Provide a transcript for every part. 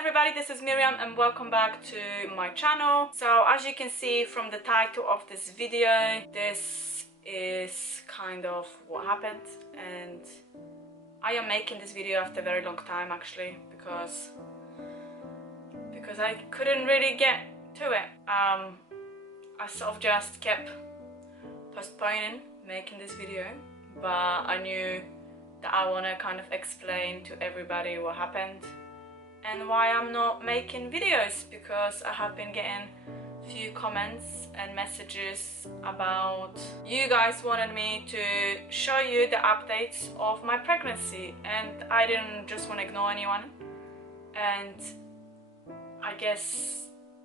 everybody, this is Miriam and welcome back to my channel. So as you can see from the title of this video, this is kind of what happened, and I am making this video after a very long time actually because I couldn't really get to it. I sort of just kept postponing making this video, but I knew that I want to kind of explain to everybody what happened and why I'm not making videos, because I have been getting a few comments and messages about you guys wanted me to show you the updates of my pregnancy, and I didn't just want to ignore anyone, and I guess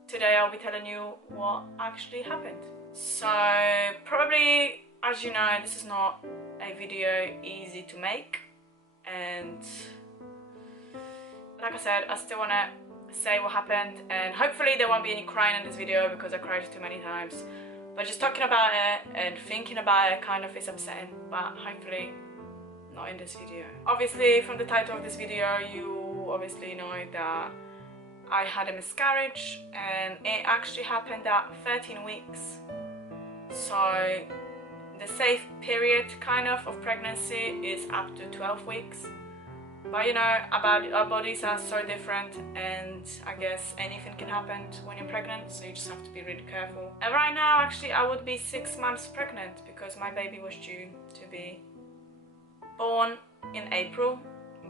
today I'll be telling you what actually happened. So probably, as you know, this is not a video easy to make, and like I said, I still want to say what happened, and hopefully there won't be any crying in this video because I cried too many times, but just talking about it and thinking about it kind of is upsetting, but hopefully not in this video. Obviously from the title of this video you obviously know that I had a miscarriage, and it actually happened at 13 weeks. So the safe period kind of pregnancy is up to 12 weeks. But you know, our bodies are so different, and I guess anything can happen when you're pregnant, so you just have to be really careful. And right now actually I would be 6 months pregnant because my baby was due to be born in April,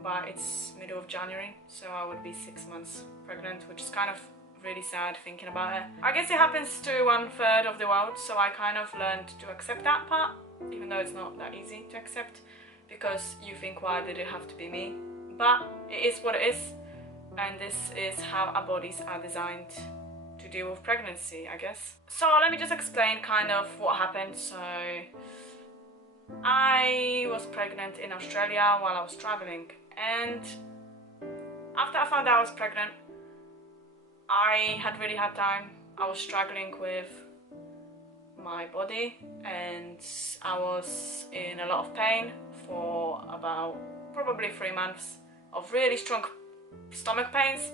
but it's middle of January, so I would be 6 months pregnant, which is kind of really sad thinking about it. I guess it happens to 1/3 of the world, so I kind of learned to accept that part, even though it's not that easy to accept, because you think, why did it have to be me? But it is what it is, and this is how our bodies are designed to deal with pregnancy, I guess. So let me just explain kind of what happened. So I was pregnant in Australia while I was traveling, and after I found out I was pregnant, I had really hard time. I was struggling with my body, and I was in a lot of pain for about probably 3 months of really strong stomach pains,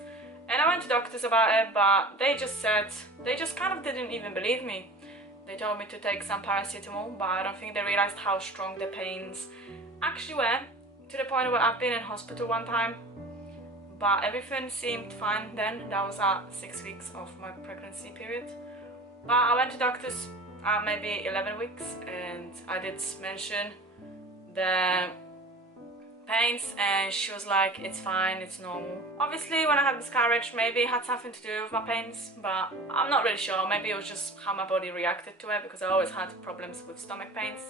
and I went to doctors about it, but they just kind of didn't even believe me. They told me to take some paracetamol, but I don't think they realized how strong the pains actually were, to the point where I've been in hospital one time, but everything seemed fine then. That was at 6 weeks of my pregnancy period. But I went to doctors at maybe 11 weeks, and I did mention the pains, and she was like, it's fine, it's normal. Obviously when I had miscarriage, maybe it had something to do with my pains, but I'm not really sure. Maybe it was just how my body reacted to it, because I always had problems with stomach pains.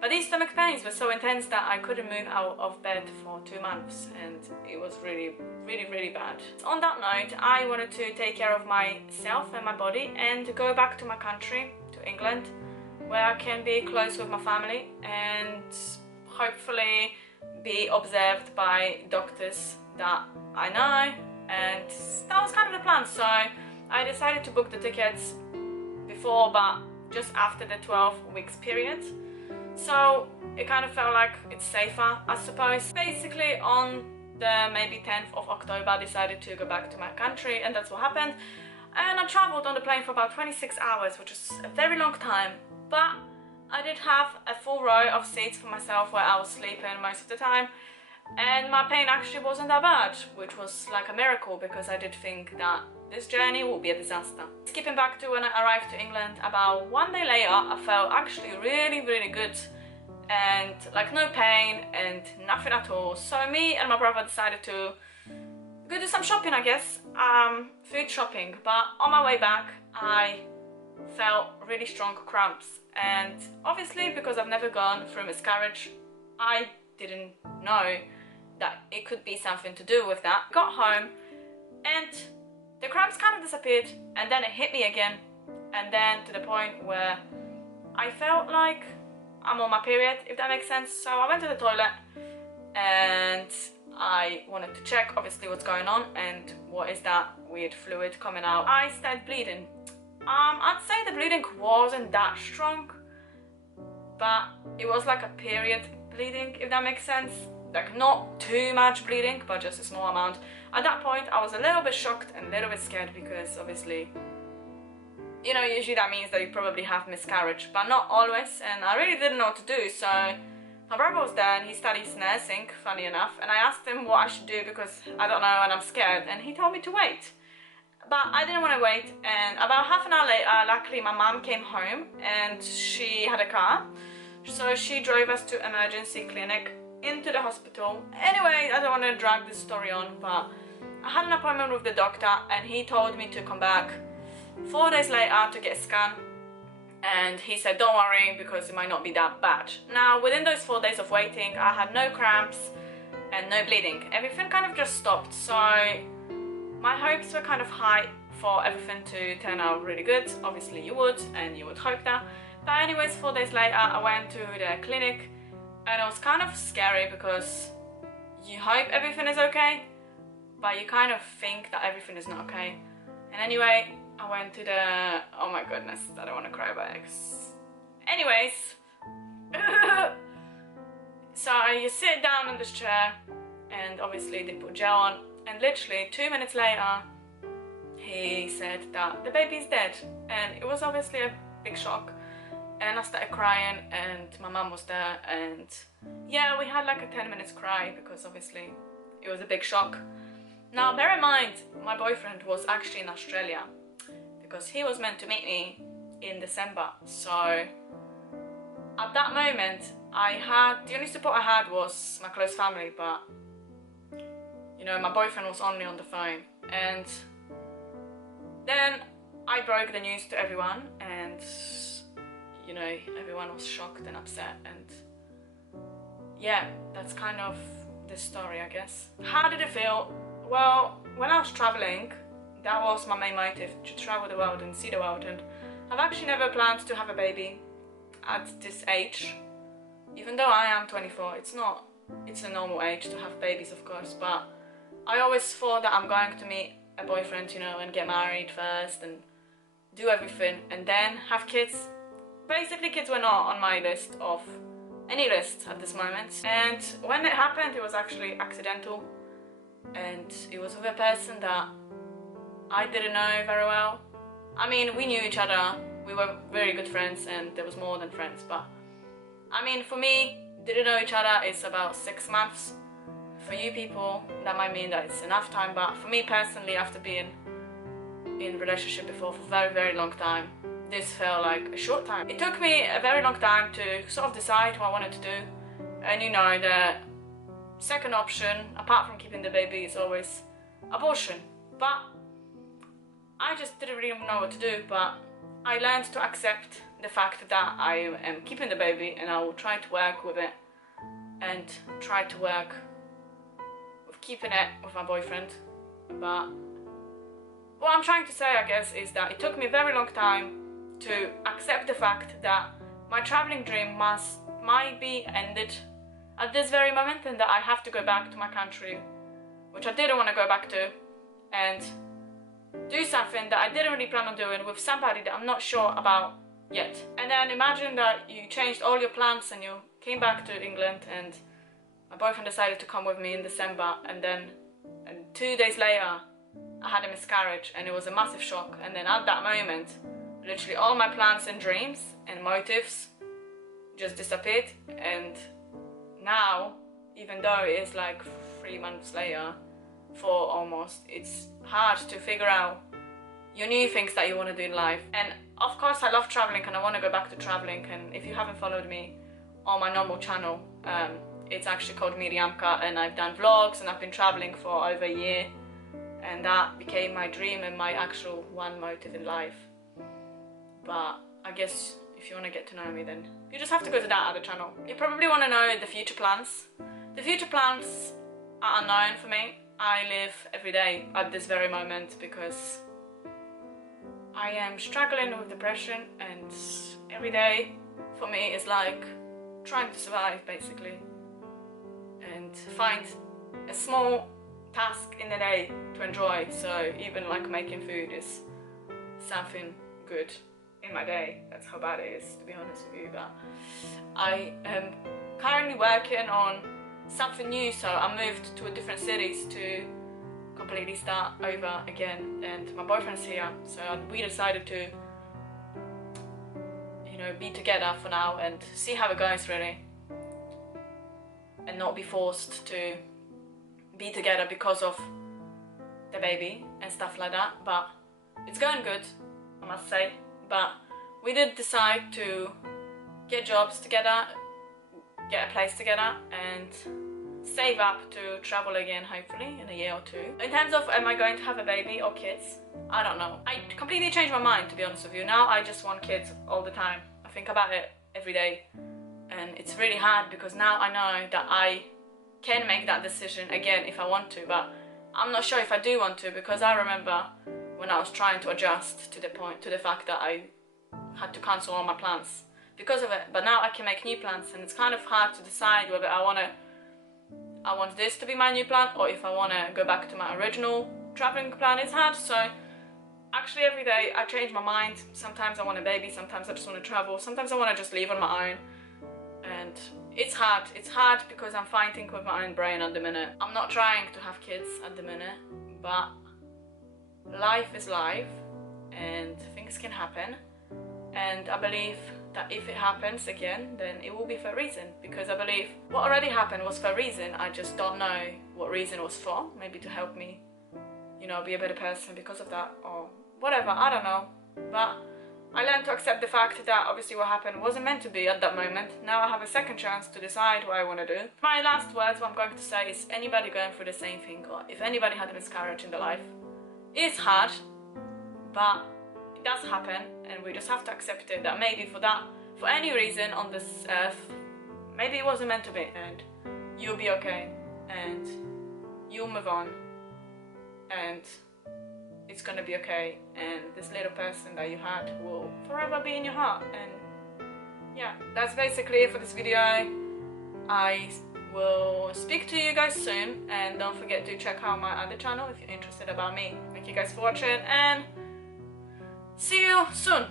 But these stomach pains were so intense that I couldn't move out of bed for 2 months, and it was really bad. On that note, I wanted to take care of myself and my body and to go back to my country, to England, where I can be close with my family and hopefully be observed by doctors that I know, and that was kind of the plan. So I decided to book the tickets before, but just after the 12 weeks period, so it kind of felt like it's safer, I suppose. Basically on the maybe 10th of October I decided to go back to my country, and that's what happened. And I travelled on the plane for about 26 hours, which is a very long time, but I did have a full row of seats for myself where I was sleeping most of the time, and my pain actually wasn't that bad, which was like a miracle, because I did think that this journey will be a disaster. Skipping back to when I arrived to England, about 1 day later I felt actually really good, and like no pain and nothing at all. So me and my brother decided to go do some shopping, I guess, food shopping. But on my way back I felt really strong cramps, and obviously because I've never gone through miscarriage, I didn't know that it could be something to do with that. Got home and the cramps kind of disappeared, and then it hit me again, and then to the point where I felt like I'm on my period, if that makes sense. So I went to the toilet and I wanted to check obviously what's going on, and what is that weird fluid coming out. I started bleeding. I'd say the bleeding wasn't that strong, but it was like a period bleeding, if that makes sense. like not too much bleeding, but just a small amount. At that point I was a little bit shocked and a little bit scared, because obviously, you know, usually that means that you probably have miscarriage, but not always, and I really didn't know what to do. So my brother was there and he studies nursing, funny enough, and I asked him what I should do because I don't know and I'm scared, and he told me to wait. But I didn't want to wait, and about half an hour later, luckily my mum came home and she had a car, so she drove us to emergency clinic, into the hospital. Anyway, I don't want to drag this story on, but I had an appointment with the doctor and he told me to come back 4 days later to get a scan, and he said don't worry because it might not be that bad. Now within those 4 days of waiting, I had no cramps and no bleeding. Everything kind of just stopped, so my hopes were kind of high for everything to turn out really good. Obviously you would, and you would hope that. But anyways, 4 days later I went to the clinic, and it was kind of scary because you hope everything is okay, but you kind of think that everything is not okay. And anyway, I went to the... oh my goodness, I don't want to cry about it. Anyways, so you sit down in this chair, and obviously they put gel on, and literally 2 minutes later he said that the baby's dead, and it was obviously a big shock. And I started crying, and my mum was there, and yeah, we had like a 10 minutes cry because obviously it was a big shock. Now bear in mind, my boyfriend was actually in Australia because he was meant to meet me in December. So at that moment the only support I had was my close family, but you know, my boyfriend was only on the phone. And then I broke the news to everyone, and you know, everyone was shocked and upset, and yeah, that's kind of the story, I guess. How did it feel? Well, when I was traveling, that was my main motive, to travel the world and see the world, and I've actually never planned to have a baby at this age. Even though I am 24, it's a normal age to have babies, of course, but I always thought that I'm going to meet a boyfriend, you know, and get married first and do everything and then have kids. Basically, kids were not on my list of any list at this moment, and when it happened it was actually accidental, and it was with a person that I didn't know very well. I mean, we knew each other, we were very good friends, and there was more than friends, but I mean, for me, didn't know each other is about 6 months. For you people, that might mean that it's enough time, but for me personally, after being in a relationship before for a very, very long time, this felt like a short time. It took me a very long time to sort of decide what I wanted to do, and you know, the second option, apart from keeping the baby, is always abortion. But I just didn't really know what to do, but I learned to accept the fact that I am keeping the baby, and I will try to work with it, and try to work with keeping it with my boyfriend. But what I'm trying to say, I guess, is that it took me a very long time to accept the fact that my traveling dream might be ended at this very moment, and that I have to go back to my country, which I didn't want to go back to, and do something that I didn't really plan on doing with somebody that I'm not sure about yet. And then imagine that you changed all your plans and you came back to England, and my boyfriend decided to come with me in December, and 2 days later I had a miscarriage, and it was a massive shock. And then at that moment, literally all my plans and dreams and motives just disappeared. And now, even though it is like 3 months later, 4 almost, it's hard to figure out your new things that you want to do in life. And of course I love traveling, and I want to go back to traveling. And if you haven't followed me on my normal channel, it's actually called Miriamka, and I've done vlogs, and I've been traveling for over a year, and that became my dream and my actual one motive in life. But I guess if you want to get to know me, then you just have to go to that other channel. You probably want to know the future plans. The future plans are unknown for me. I live every day at this very moment because I am struggling with depression, and every day for me is like trying to survive, basically, and find a small task in the day to enjoy. So even like making food is something good in my day. That's how bad it is, to be honest with you. But I am currently working on something new, so I moved to a different cities to completely start over again, and my boyfriend's here, so we decided to, you know, be together for now and see how it goes really, and not be forced to be together because of the baby and stuff like that. But it's going good, I must say. But we did decide to get jobs together, get a place together, and save up to travel again, hopefully in a year or two. In terms of am I going to have a baby or kids, I don't know. I completely changed my mind, to be honest with you. Now I just want kids all the time. I think about it every day, and it's really hard because now I know that I can make that decision again if I want to, but I'm not sure if I do want to, because I remember when I was trying to adjust to the fact that I had to cancel all my plans because of it. But now I can make new plans, and it's kind of hard to decide whether I want this to be my new plan or if I want to go back to my original traveling plan. It's hard. So actually every day I change my mind. Sometimes I want a baby, sometimes I just want to travel, sometimes I want to just live on my own. And it's hard because I'm fighting with my own brain at the minute. I'm not trying to have kids at the minute, but life is life and things can happen, and I believe that if it happens again, then it will be for a reason, because I believe what already happened was for a reason. I just don't know what reason it was for. Maybe to help me, you know, be a better person because of that, or whatever, I don't know. But I learned to accept the fact that obviously what happened wasn't meant to be at that moment. Now I have a second chance to decide what I want to do. My last words, what I'm going to say is, anybody going through the same thing, or if anybody had a miscarriage in their life, it's hard, but it does happen, and we just have to accept it, that maybe for any reason on this earth, maybe it wasn't meant to be, and you'll be okay, and you'll move on, and it's gonna be okay, and this little person that you had will forever be in your heart. And yeah, that's basically it for this video. I will speak to you guys soon, and don't forget to check out my other channel if you're interested about me. Thank you guys for watching, and see you soon.